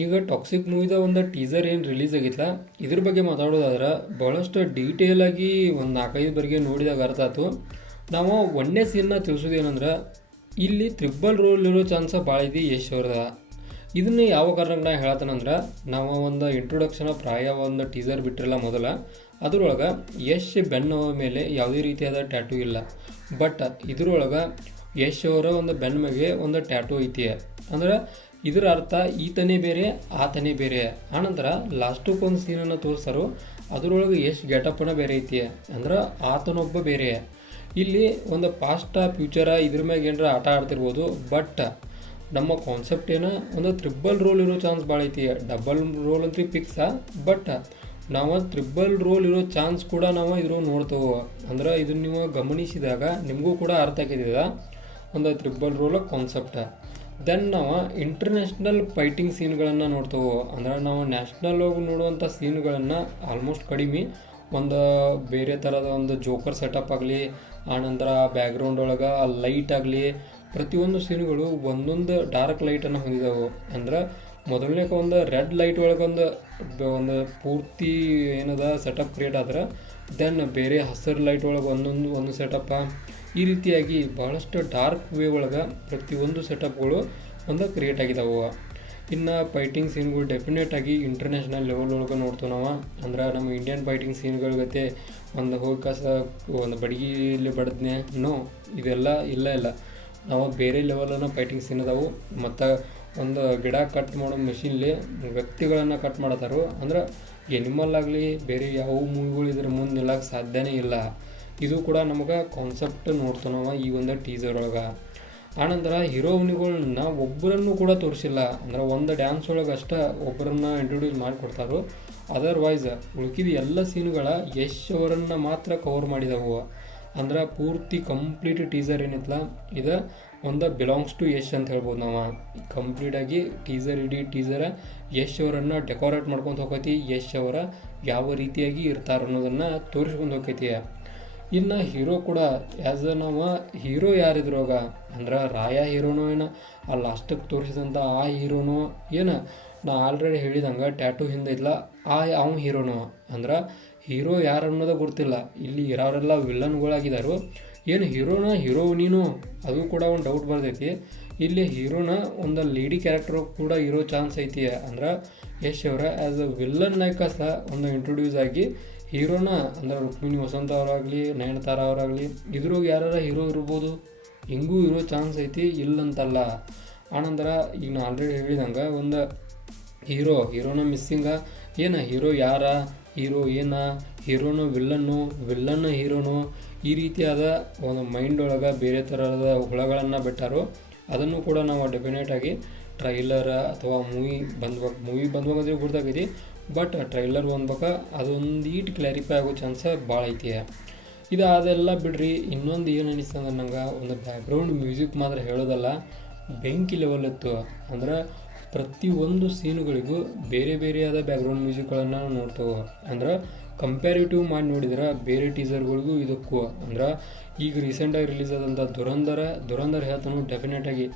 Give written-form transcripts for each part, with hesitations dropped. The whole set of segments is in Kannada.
ಈಗ ಟಾಕ್ಸಿಕ್ ಮೂವಿದ ಒಂದು ಟೀಸರ್ ಏನು ರಿಲೀಸ್ ಆಗಿತ್ತಲ್ಲ, ಇದ್ರ ಬಗ್ಗೆ ಮಾತಾಡೋದಾದ್ರೆ ಭಾಳಷ್ಟು ಡೀಟೇಲ್ ಆಗಿ ಒಂದು 4-5 ಬಗ್ಗೆ ನೋಡಿದಾಗ ಅರ್ಥ ಆಯ್ತು. ನಾವು ಒಂದೇ ಸೀನ್ನ ತಿಳಿಸೋದು ಏನಂದ್ರೆ, ಇಲ್ಲಿ ತ್ರಿಬಲ್ ರೋಲ್ ಇರೋ ಚಾನ್ಸ ಭಾಳ ಐತಿ ಯಶ್ ಅವ್ರದ. ಇದನ್ನ ಯಾವ ಕಾರಣಕ್ಕೆ ನಾ ಹೇಳ್ತಾನಂದ್ರೆ, ನಾವು ಒಂದು ಇಂಟ್ರೊಡಕ್ಷನ್ ಪ್ರಾಯ ಒಂದು ಟೀಸರ್ ಬಿಟ್ಟಿರಲ್ಲ ಮೊದಲ, ಅದ್ರೊಳಗೆ ಯಶ್ ಬೆನ್ನ ಮೇಲೆ ಯಾವುದೇ ರೀತಿಯಾದ ಟ್ಯಾಟೂ ಇಲ್ಲ. ಬಟ್ ಇದ್ರೊಳಗೆ ಯಶ್ ಅವರ ಒಂದು ಬೆನ್ನ ಮೇಲೆ ಒಂದು ಟ್ಯಾಟೂ ಐತಿ. ಅಂದ್ರೆ ಇದರ ಅರ್ಥ ಈತನೇ ಬೇರೆ ಆತನೇ ಬೇರೆ. ಆನಂತರ ಲಾಸ್ಟಕ್ಕೆ ಒಂದು ಸೀನನ್ನು ತೋರಿಸ್ತಾರೋ, ಅದರೊಳಗೆ ಯಶ್ ಗೆಟಪ್ಪನ ಬೇರೆ ಐತಿ, ಅಂದ್ರೆ ಆತನೊಬ್ಬ ಬೇರೆ. ಇಲ್ಲಿ ಒಂದು ಪಾಸ್ಟ ಫ್ಯೂಚರ ಇದ್ರ ಮ್ಯಾಗ ಏನಾರ ಆಟ ಆಡ್ತಿರ್ಬೋದು. ಬಟ್ ನಮ್ಮ ಕಾನ್ಸೆಪ್ಟ್ ಏನೋ ಒಂದು ತ್ರಿಬಲ್ ರೋಲ್ ಇರೋ ಚಾನ್ಸ್ ಭಾಳ ಐತಿ. ಡಬಲ್ ರೋಲ್ ಅಂತೂ ಫಿಕ್ಸ, ಬಟ್ ನಾವು ತ್ರಿಬಲ್ ರೋಲ್ ಇರೋ ಚಾನ್ಸ್ ಕೂಡ ನಾವು ಇದ್ರ ನೋಡ್ತೇವೆ. ಅಂದ್ರೆ ಇದನ್ನ ನೀವು ಗಮನಿಸಿದಾಗ ನಿಮಗೂ ಕೂಡ ಅರ್ಥ ಆಗಿದ ಒಂದು ತ್ರಿಬಲ್ ರೋಲ್ ಕಾನ್ಸೆಪ್ಟ. ದೆನ್ ನಾವು ಇಂಟರ್ನ್ಯಾಷನಲ್ ಫೈಟಿಂಗ್ ಸೀನ್ಗಳನ್ನು ನೋಡ್ತೇವೆ. ಅಂದ್ರೆ ನಾವು ನ್ಯಾಷನಲ್ ಹೋಗಿ ನೋಡುವಂಥ ಸೀನ್ಗಳನ್ನು ಆಲ್ಮೋಸ್ಟ್ ಕಡಿಮೆ. ಒಂದು ಬೇರೆ ಥರದ ಒಂದು ಜೋಕರ್ ಸೆಟಪ್ ಆಗಲಿ, ಆನಂತರ ಬ್ಯಾಕ್ಗ್ರೌಂಡ್ ಒಳಗೆ ಲೈಟ್ ಆಗಲಿ, ಪ್ರತಿಯೊಂದು ಸೀನ್ಗಳು ಒಂದೊಂದು ಡಾರ್ಕ್ ಲೈಟನ್ನು ಹೊಂದಿದವು. ಅಂದ್ರೆ ಮೊದಲನೇ ಒಂದು ರೆಡ್ ಲೈಟ್ ಒಳಗೆ ಒಂದು ಪೂರ್ತಿ ಏನದ ಸೆಟಪ್ ಕ್ರಿಯೇಟ್ ಆದ್ರೆ, ದೆನ್ ಬೇರೆ ಹಸಿರು ಲೈಟ್ ಒಳಗೆ ಒಂದು ಸೆಟಪ್ಪ, ಈ ರೀತಿಯಾಗಿ ಭಾಳಷ್ಟು ಡಾರ್ಕ್ ವೇ ಒಳಗೆ ಪ್ರತಿಯೊಂದು ಸೆಟಪ್ಗಳು ಒಂದು ಕ್ರಿಯೇಟ್ ಆಗಿದ್ದಾವೆ. ಇನ್ನು ಫೈಟಿಂಗ್ ಸೀನ್ಗಳು ಡೆಫಿನೆಟಾಗಿ ಇಂಟರ್ನ್ಯಾಷನಲ್ ಲೆವೆಲ್ ಒಳಗೆ ನೋಡ್ತೀವಿ ನಾವು. ಅಂದ್ರೆ ನಮ್ಮ ಇಂಡಿಯನ್ ಫೈಟಿಂಗ್ ಸೀನ್ಗಳ ಗತೆ ಒಂದು ಹೋಗಿ ಒಂದು ಬಡಗಿಲಿ ಬಡದ್ನೆ ಇದೆಲ್ಲ ಇಲ್ಲ. ನಾವು ಬೇರೆ ಲೆವೆಲನ್ನು ಫೈಟಿಂಗ್ ಸೀನ್ ಅದಾವು. ಮತ್ತು ಒಂದು ಗಿಡ ಕಟ್ ಮಾಡೋ ಮೆಷಿನ್ಲಿ ವ್ಯಕ್ತಿಗಳನ್ನು ಕಟ್ ಮಾಡತ್ತಾರೋ. ಅಂದ್ರೆ ಎನಿಮಲ್ ಆಗಲಿ ಬೇರೆ ಯಾವ ಮೂವಿಗಳು ಇದ್ರ ಮುಂದೆ ನಿಲ್ಲಕ್ಕೆ ಸಾಧ್ಯನೇ ಇಲ್ಲ. ಇದು ಕೂಡ ನಮಗೆ ಕಾನ್ಸೆಪ್ಟ್ ನೋಡ್ತೀವಿ ನಾವು ಈ ಒಂದು ಟೀಸರ್ ಒಳಗೆ. ಆನಂತರ ಹೀರೋಯಿನ್ಗಳನ್ನ ಒಬ್ಬರನ್ನು ಕೂಡ ತೋರಿಸಿಲ್ಲ. ಅಂದ್ರೆ ಒಂದು ಡ್ಯಾನ್ಸ್ ಒಳಗೆ ಅಷ್ಟೇ ಒಬ್ಬರನ್ನ ಇಂಟ್ರೊಡ್ಯೂಸ್ ಮಾಡಿಕೊಡ್ತಾರೋ. ಅದರ್ವೈಸ್ ಉಳ್ಕಿದ ಎಲ್ಲ ಸೀನುಗಳ ಯಶ್ ಅವರನ್ನು ಮಾತ್ರ ಕವರ್ ಮಾಡಿದವು. ಅಂದ್ರೆ ಪೂರ್ತಿ ಕಂಪ್ಲೀಟ್ ಟೀಸರ್ ಏನಿತ್ತಲ್ಲ, ಇದು ಒಂದು ಬಿಲಾಂಗ್ಸ್ ಟು ಯಶ್ ಅಂತ ಹೇಳ್ಬೋದು ನಾವು. ಕಂಪ್ಲೀಟಾಗಿ ಇಡೀ ಟೀಸರ್ ಯಶ್ ಅವರನ್ನು ಡೆಕೋರೇಟ್ ಮಾಡ್ಕೊಂಡು ಹೋಗೈತಿ. ಯಶ್ ಅವರ ಯಾವ ರೀತಿಯಾಗಿ ಇರ್ತಾರೆ ಅನ್ನೋದನ್ನು ತೋರಿಸ್ಕೊಂಡು ಹೋಗೈತಿ. ಇನ್ನು ಹೀರೋ ಕೂಡ ಆ್ಯಸ್ ನಾವು ಹೀರೋ ಯಾರಿದ್ರೋಗ ಅಂದ್ರೆ ರಾಯ ಹೀರೋನೋ ಏನೋ, ಆ ಲಾಸ್ಟಕ್ಕೆ ತೋರಿಸಿದಂಥ ಆ ಹೀರೋನೋ ಏನೋ, ನಾ ಆಲ್ರೆಡಿ ಹೇಳಿದಂಗೆ ಟ್ಯಾಟೂ ಹಿಂದೆ ಇಲ್ಲ ಅವ್ನು ಹೀರೋನೋ. ಅಂದ್ರೆ ಹೀರೋ ಯಾರು ಅನ್ನೋದೇ ಗೊತ್ತಿಲ್ಲ. ಇಲ್ಲಿ ಇರೋರೆಲ್ಲ ವಿಲನ್ಗಳಾಗಿದ್ದಾರೋ, ಏನು ಹೀರೋಯಿನೋ ಅದು ಕೂಡ ಒಂದು ಡೌಟ್ ಬರ್ತೈತಿ. ಇಲ್ಲಿ ಹೀರೋನ ಒಂದು ಲೇಡಿ ಕ್ಯಾರೆಕ್ಟರ್ ಕೂಡ ಇರೋ ಚಾನ್ಸ್ ಐತಿ. ಅಂದ್ರೆ ಯಶ್ ಅವರ ಆ್ಯಸ್ ಅ ವಿಲ್ಲನ್ ಲೈಕಸ ಒಂದು ಇಂಟ್ರೊಡ್ಯೂಸ್ ಆಗಿ ಹೀರೋನ ಅಂದ್ರೆ ರುಕ್ಮಿಣಿ ವಸಂತ ಅವರಾಗಲಿ, ನಯನತಾರ ಅವರಾಗಲಿ, ಇದ್ರಾಗ ಯಾರು ಹೀರೋ ಇರ್ಬೋದು, ಹಿಂಗೂ ಇರೋ ಚಾನ್ಸ್ ಐತಿ, ಇಲ್ಲಂತಲ್ಲ. ಆನಂತರ ಈಗ ನಾನು ಆಲ್ರೆಡಿ ಹೇಳಿದಂಗೆ ಒಂದು ಹೀರೋನ ಮಿಸ್ಸಿಂಗ. ಏನು ಹೀರೋ ಯಾರ, ಹೀರೋ ಏನ, ಹೀರೋನ ವಿಲ್ಲನ್ನು ಹೀರೋನು, ಈ ರೀತಿಯಾದ ಒಂದು ಮೈಂಡ್ ಒಳಗೆ ಬೇರೆ ಥರದ ಹುಳಗಳನ್ನು ಬಿಟ್ಟಾರೋ. ಅದನ್ನು ಕೂಡ ನಾವು ಡೆಫಿನೆಟಾಗಿ ಟ್ರೈಲರ್ ಅಥವಾ ಮೂವಿ ಬಂದ್ಬೇಕಾದ್ರೆ ಗುರ್ತಾಗೈತಿ. ಬಟ್ ಟ್ರೈಲರ್ ಬಂದ್ಬೇಕಾ ಅದೊಂದು ಕ್ಲಾರಿಫೈ ಆಗೋ ಚಾನ್ಸ ಭಾಳ ಐತಿ. ಇದು ಅದೆಲ್ಲ ಬಿಡ್ರಿ. ಇನ್ನೊಂದು ಏನು ಅನಿಸ್ತಂದ್ರೆ ನಂಗೆ ಒಂದು ಬ್ಯಾಕ್ಗ್ರೌಂಡ್ ಮ್ಯೂಸಿಕ್ ಮಾತ್ರ ಹೇಳೋದಲ್ಲ, ಬೆಂಕಿ ಲೆವೆಲ್ ಇತ್ತು. ಅಂದ್ರೆ ಪ್ರತಿಯೊಂದು ಸೀನುಗಳಿಗೂ ಬೇರೆಯಾದ ಬ್ಯಾಕ್ಗ್ರೌಂಡ್ ಮ್ಯೂಸಿಕ್ಗಳನ್ನು ನಾವು ನೋಡ್ತೇವೆ. ಅಂದ್ರೆ ಕಂಪ್ಯಾರಿಟಿವ್ ಮಾಡಿ ನೋಡಿದ್ರೆ ಬೇರೆ ಟೀಸರ್ಗಳಿಗೂ ಇದಕ್ಕೂ. ಅಂದ್ರೆ ಈಗ ರೀಸೆಂಟಾಗಿ ರಿಲೀಸ್ ಆದಂಥ ದುರಂಧರ ಹೇಳ್ತಾನು. ಡೆಫಿನೆಟಾಗಿ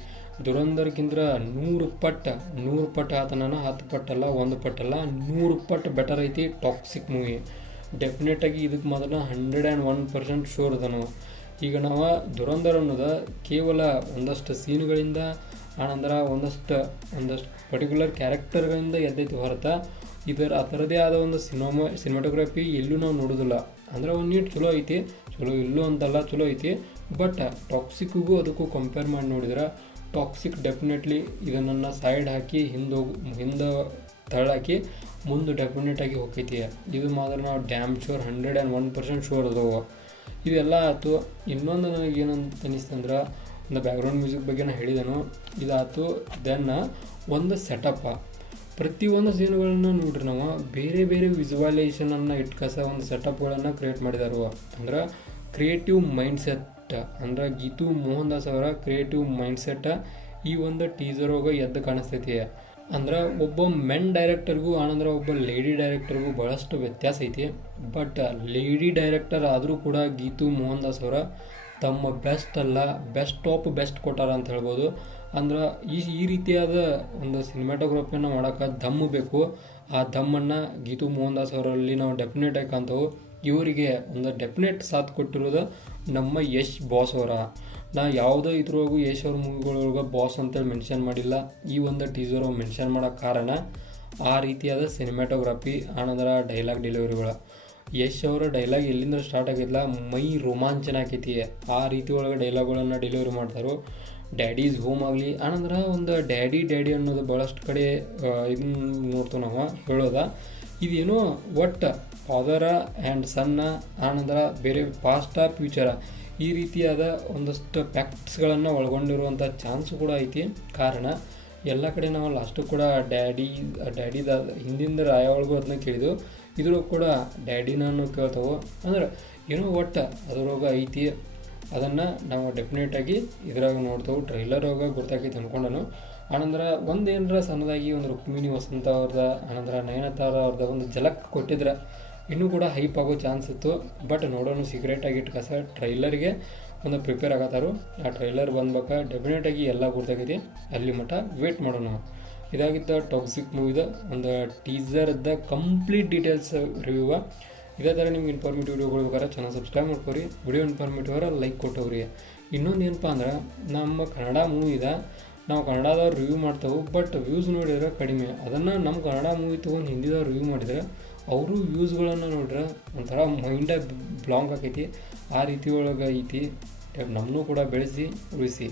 ದುರಂಧರ್ಗಿಂತ 100 ಪಟ್ಟು ಆತನ, 10 ಪಟ್ಟಲ್ಲ, 1 ಪಟ್ಟಲ್ಲ, 100 ಪಟ್ಟು ಬೆಟರ್ ಐತಿ ಟಾಕ್ಸಿಕ್ ಮೂವಿ. ಡೆಫಿನೆಟಾಗಿ ಇದಕ್ಕೆ ಮಾತ್ರ 101% ಶೋರ್ ಅದನು. ಈಗ ನಾವು ದುರಂಧರ ಅನ್ನೋದು ಕೇವಲ ಒಂದಷ್ಟು ಸೀನ್ಗಳಿಂದ, ಆನಂತರ ಒಂದಷ್ಟು ಪರ್ಟಿಕ್ಯುಲರ್ ಕ್ಯಾರೆಕ್ಟರ್ಗಳಿಂದ ಎದ್ದೈತಿ ಹೊರತ ಆ ಥರದೇ ಆದ ಒಂದು ಸಿನಿಮಾಟೋಗ್ರಫಿ ಎಲ್ಲೂ ನಾವು ನೋಡೋದಿಲ್ಲ. ಅಂದ್ರೆ ಒಂದು ನೀಟ್ ಚಲೋ ಐತಿ, ಚಲೋ ಇಲ್ಲೂ ಅಂತಲ್ಲ, ಚಲೋ ಐತಿ. ಬಟ್ ಟಾಕ್ಸಿಕ್ಗೂ ಅದಕ್ಕೂ ಕಂಪೇರ್ ಮಾಡಿ ನೋಡಿದ್ರೆ ಟಾಕ್ಸಿಕ್ ಡೆಫಿನೆಟ್ಲಿ ಇದನ್ನು ಸೈಡ್ ಹಾಕಿ ಹಿಂದೆ ತಳ್ಳಾಕಿ ಮುಂದೆ ಡೆಫಿನೆಟಾಗಿ ಹೋಗ್ತೈತಿ. ಇದು ಮಾತ್ರ ನಾವು ಡ್ಯಾಮ್ ಶೋರ್ 101% ಶೋರ್ ಅದಾವೆ. ಇದೆಲ್ಲ ಆಯ್ತು. ಇನ್ನೊಂದು ನನಗೆ ಏನಂತ ಅನಿಸ್ತಂದ್ರೆ, ಒಂದು ಬ್ಯಾಕ್ಗ್ರೌಂಡ್ ಮ್ಯೂಸಿಕ್ ಬಗ್ಗೆ ನಾನು ಹೇಳಿದೆನು, ಇದಾಯ್ತು. ದೆನ್ ಒಂದು ಸೆಟಪ್ಪ, ಪ್ರತಿಯೊಂದು ಸೀನ್ಗಳನ್ನು ನೋಡ್ರಿ ನಾವು ಬೇರೆ ವಿಜುವಲೈಸೇಷನನ್ನು ಇಟ್ಕಸ ಒಂದು ಸೆಟಪ್ಗಳನ್ನು ಕ್ರಿಯೇಟ್ ಮಾಡಿದಾರು. ಅಂದ್ರೆ ಕ್ರಿಯೇಟಿವ್ ಮೈಂಡ್ಸೆಟ್. ಅಂದ್ರೆ ಗೀತು ಮೋಹನ್ ದಾಸ್ ಅವರ ಕ್ರಿಯೇಟಿವ್ ಮೈಂಡ್ಸೆಟ್ ಈ ಒಂದು ಟೀಸರ್ ಹೋಗಿ ಎದ್ದು ಕಾಣಿಸ್ತೈತಿ. ಅಂದ್ರೆ ಒಬ್ಬ ಮೆನ್ ಡೈರೆಕ್ಟರ್ಗೂ ಆನಂತರ ಒಬ್ಬ ಲೇಡಿ ಡೈರೆಕ್ಟರ್ಗೂ ಭಾಳಷ್ಟು ವ್ಯತ್ಯಾಸ ಐತಿ. ಬಟ್ ಲೇಡಿ ಡೈರೆಕ್ಟರ್ ಆದರೂ ಕೂಡ ಗೀತು ಮೋಹನ್ ದಾಸ್ ಅವರ ತಮ್ಮ ಬೆಸ್ಟ್ ಕೊಟ್ಟಾರ ಅಂತ ಹೇಳ್ಬೋದು. ಅಂದ್ರೆ ಈ ರೀತಿಯಾದ ಒಂದು ಸಿನಿಮಾಟೋಗ್ರಫಿಯನ್ನು ಮಾಡೋಕೆ ದಮ್ಮು ಬೇಕು. ಆ ದಮ್ಮನ್ನು ಗೀತು ಮೋಹನ್ ದಾಸ್ ಅವರಲ್ಲಿ ನಾವು ಡೆಫಿನೆಟಾಗಿ ಕಾಣ್ತೇವೆ. ಇವರಿಗೆ ಒಂದು ಡೆಫಿನೆಟ್ ಸಾಥ್ ಕೊಟ್ಟಿರೋದು ನಮ್ಮ ಯಶ್ ಬಾಸ್ ಅವರ. ನಾ ಯಾವುದೋ ಇದ್ರೊಳಗೂ ಯಶ್ ಅವ್ರ ಮೂವಿಗಳೊಳಗೆ ಬಾಸ್ ಅಂತೇಳಿ ಮೆನ್ಷನ್ ಮಾಡಿಲ್ಲ. ಈ ಒಂದು ಟೀಸರ್ ಮೆನ್ಷನ್ ಮಾಡೋಕ್ಕೆ ಕಾರಣ ಆ ರೀತಿಯಾದ ಸಿನಿಮಾಟೋಗ್ರಫಿ ಆನಂತರ ಡೈಲಾಗ್ ಡೆಲಿವರಿಗಳು. ಯಶ್ ಅವರ ಡೈಲಾಗ್ ಎಲ್ಲಿಂದ ಸ್ಟಾರ್ಟ್ ಆಗಿಲ್ಲ, ಮೈ ರೋಮಾಂಚನ ಆಕೈತಿ. ಆ ರೀತಿ ಒಳಗೆ ಡೈಲಾಗ್ಗಳನ್ನು ಡೆಲಿವರಿ ಮಾಡ್ತಾರೆ. ಡ್ಯಾಡೀಸ್ ಹೋಮ್ ಆಗಲಿ ಆನಂದ್ರೆ ಒಂದು ಡ್ಯಾಡಿ ಅನ್ನೋದು ಭಾಳಷ್ಟು ಕಡೆ ಇದನ್ನು ನೋಡ್ತೀವಿ ನಾವು ಹೇಳೋದ. ಇದೇನೋ ಒಟ್ಟು ಫಾದರ ಆ್ಯಂಡ್ ಸನ್ನ ಆನಂತರ ಬೇರೆ ಪಾಸ್ಟ ಫ್ಯೂಚರ ಈ ರೀತಿಯಾದ ಒಂದಷ್ಟು ಫ್ಯಾಕ್ಟ್ಸ್ಗಳನ್ನು ಒಳಗೊಂಡಿರುವಂಥ ಚಾನ್ಸು ಕೂಡ ಐತಿ. ಕಾರಣ ಎಲ್ಲ ಕಡೆ ನಾವು ಲಾಸ್ಟು ಕೂಡ ಡ್ಯಾಡಿದ ಹಿಂದಿಂದ ರಾಯ ಒಳಗೂ ಅದನ್ನ ಕೇಳಿದೆವು, ಇದ್ರೊಳಗೆ ಕೂಡ ಡ್ಯಾಡಿನೂ ಕೇಳ್ತಾವೆ. ಅಂದ್ರೆ ಏನೋ ಒಟ್ಟು ಅದ್ರೊಳಗೆ ಐತಿ. ಅದನ್ನು ನಾವು ಡೆಫಿನೆಟಾಗಿ ಇದ್ರಾಗ ನೋಡ್ತೇವೆ. ಟ್ರೈಲರಾಗ ಗೊತ್ತಾಗೈತೆ ಅಂದ್ಕೊಂಡನು. ಆನಂತರ ಒಂದು ಏನರ ಸಣ್ಣದಾಗಿ ಒಂದು ರುಕ್ಮಿಣಿ ವಸಂತ ಅವ್ರದ ಆನಂತರ ನಯನತಾರ ಅವ್ರದ ಒಂದು ಝಲಕ್ ಕೊಟ್ಟಿದ್ರೆ ಇನ್ನೂ ಕೂಡ ಹೈಪ್ ಆಗೋ ಚಾನ್ಸ್ ಇತ್ತು. ಬಟ್ ನೋಡೋಣ, ಸೀಕ್ರೆಟಾಗಿ ಇಟ್ಕಸ ಟ್ರೈಲರ್ಗೆ ಒಂದು ಪ್ರಿಪೇರ್ ಆಗತ್ತಾರು. ಆ ಟ್ರೈಲರ್ ಬಂದ್ಬೇಕಾ ಡೆಫಿನೆಟಾಗಿ ಎಲ್ಲ ಗೊತ್ತಾಗೈತಿ. ಅಲ್ಲಿ ಮಟ್ಟ ವೇಟ್ ಮಾಡೋಣ. ಇದಾಗಿದ್ದ ಟಾಕ್ಸಿಕ್ ಮೂವಿದ ಒಂದು ಟೀಸರ್ದ ಕಂಪ್ಲೀಟ್ ಡೀಟೇಲ್ಸ್ ರಿವ್ಯೂವ. ಇದೇ ಥರ ನಿಮ್ಗೆ ಇನ್ಫಾರ್ಮೇಟಿವ್ ವಿಡಿಯೋಗಳು ಬೇಕಾದ್ರೆ ಚಾನಲ್ ಸಬ್ಸ್ಕ್ರೈಬ್ ಮಾಡ್ಕೊರಿ. ವಿಡಿಯೋ ಇನ್ಫಾರ್ಮೇಟಿವ್ ಅವರ ಲೈಕ್ ಕೊಟ್ಟವ್ರಿ. ಇನ್ನೊಂದು ಏನಪ್ಪ ಅಂದ್ರೆ, ನಮ್ಮ ಕನ್ನಡ ಮೂವಿದ ನಾವು ಕನ್ನಡದವ್ರು ರಿವ್ಯೂ ಮಾಡ್ತೇವೆ, ಬಟ್ ವ್ಯೂಸ್ ನೋಡಿದ್ರೆ ಕಡಿಮೆ. ಅದನ್ನು ನಮ್ಮ ಕನ್ನಡ ಮೂವಿ ತೊಗೊಂಡು ಹಿಂದಿದವ್ರು ರಿವ್ಯೂ ಮಾಡಿದರೆ ಅವರು ವ್ಯೂಸ್ಗಳನ್ನು ನೋಡಿದ್ರೆ ಒಂಥರ ಮೈಂಡೇ ಬ್ಲಾಂಕ್ ಆಕೈತಿ. ಆ ರೀತಿ ಒಳಗೆ ಐತಿ. ನಮ್ಮನ್ನೂ ಕೂಡ ಬೆಳೆಸಿ ಉಳಿಸಿ.